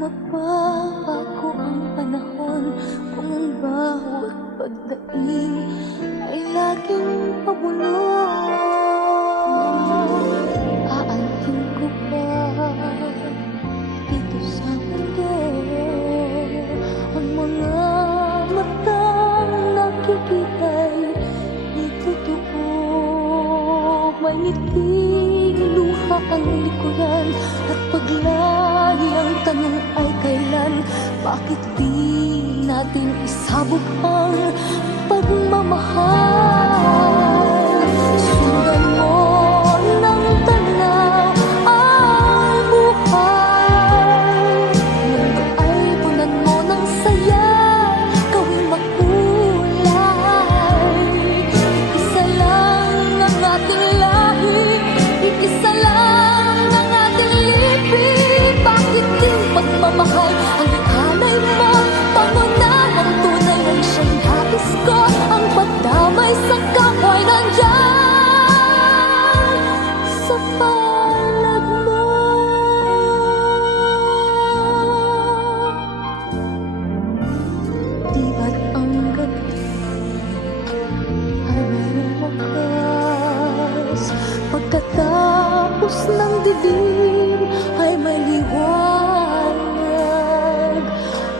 magbabago ang panahon kung ang bawat pagdating ay laging pabulong. Aanhin ko ba dito sa mundo ang mga matang nakikita'y di totoo? May ngiti, luha ang likuran at paglagi ang tanong ay kailan? Bakit di natin isabog ang pagmamahal? Sundan mo ng tanaw ang buhay. Mundo ay punan mo ng saya, gawing makulay. Isa lang ang ating lahi, isa lang ang ating libig. Bakit yung pagmamahal ang ikalay mo? Pangunahang tunay ay siya'y hapis ko. Ang pagdamay sa kapwa'y nandyan sa palad mo. Di ba't ang gabi ay mayroong wakas? Pagkatapos ng dilim ay may liwanag.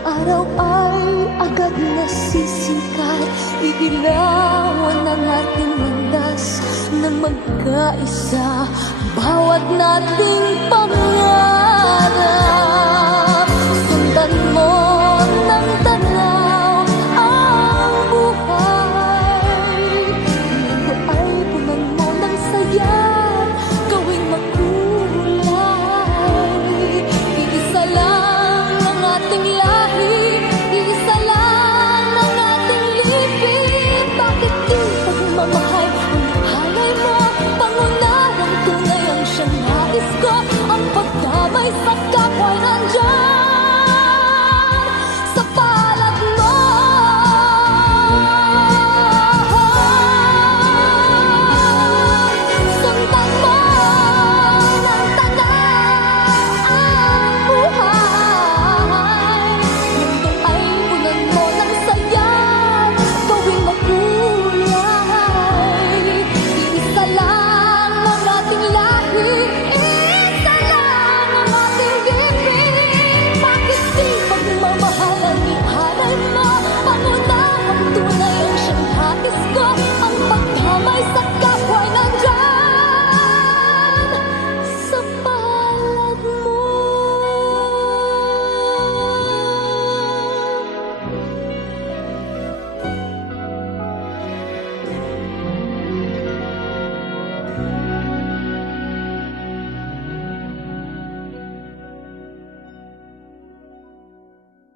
Araw ay agad nasisikat, idilawan ang ating landas ng magkaisa, bawat nating pangarap.